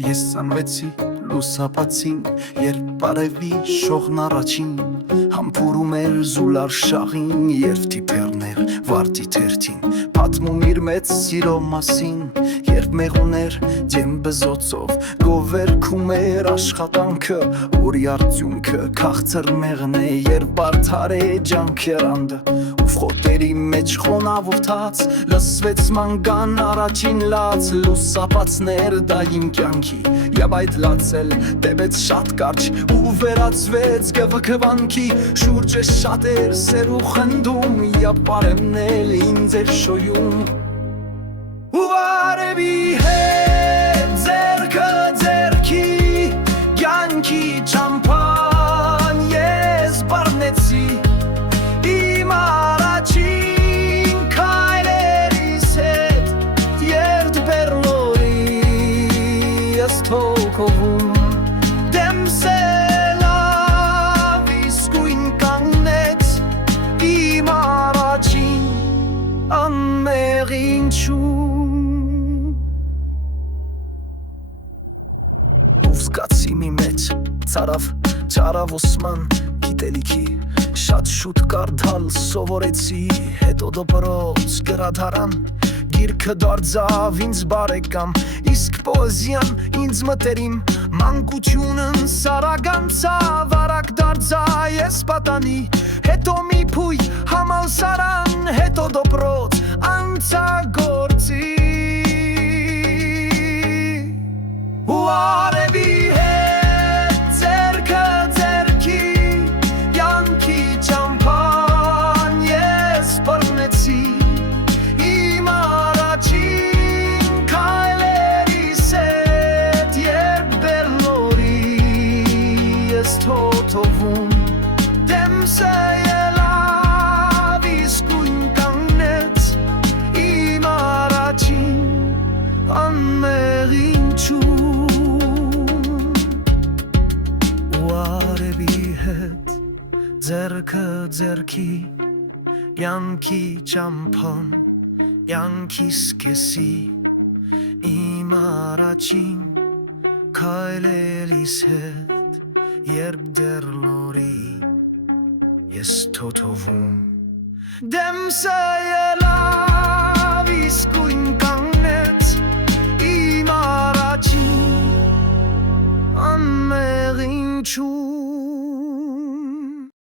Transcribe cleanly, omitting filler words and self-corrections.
Ես ծնվեցի լուսապացին, երբ բարևի շողն առաջին Համբուրում էր զուլար շաղին, երբ տիպերներ վարտի թերթին Պատմում իր մեծ սիրո մասին, երբ մեղուներ դեմ բզոցով Գովերքում էր աշխատանքը, որի արդյունքը քաղցր մեղն է Երբ բարդար է ջանքերանդը, ուվ խոտերի մեջ խոնավուրդաց Լսվեց մանգան առաջին լաց, լուսապացներ դա իմ կյանքի Եվ այդ լացել տևեց շատ կարճ ու վերածվեց գվքվանքի Շուրջը շատ էր սեր ու խնդում, եվ բարևն էլ ինձ էր շոյում Ու արևի հետ ձերքը ձերքի, կյանքի ճամփան ես բռնեցի Իմ առաջին քայլերիս հետ երդ բեռնորի ես թոքովում Դեմս լավ իսկույն կանգնեց իմ առաջին անմեղ ինչու Ու զգացի մի մեջ ծարավ ոսման գիտելիքի Շատ շուտ կարդալ սովորեցի, հետո դպրոց գրադարան Գիրքը դարձավ ինձ բարեկամ, իսկ պոեզիան ինձ մտերիմ Մանկությունն սարագանցավ, արագ դարձա ես պատանի Հետո մի փույթ համալսարան, հետո դպրոց անցա գործի Ու արևի հետ ձերքը ձերքի, կյանքի ճամփան ես բռնեցի Իմ առաջին քայլերիս հետ երբ բեռնորի ես թոթովում Դեմս լավ իսկույն կանգնեց իմ առաջին անմեղ ինչու Ու արևի հետ ձերքը ձերքի, կյանքի ճամփան Կյանքիս կեսի իմ առաջին քայլերիս հետ երբ դեռ նորի ես թոթովում Դեմս լավ իսկույն կանգնեց իմ առաջին անմեղ ինչու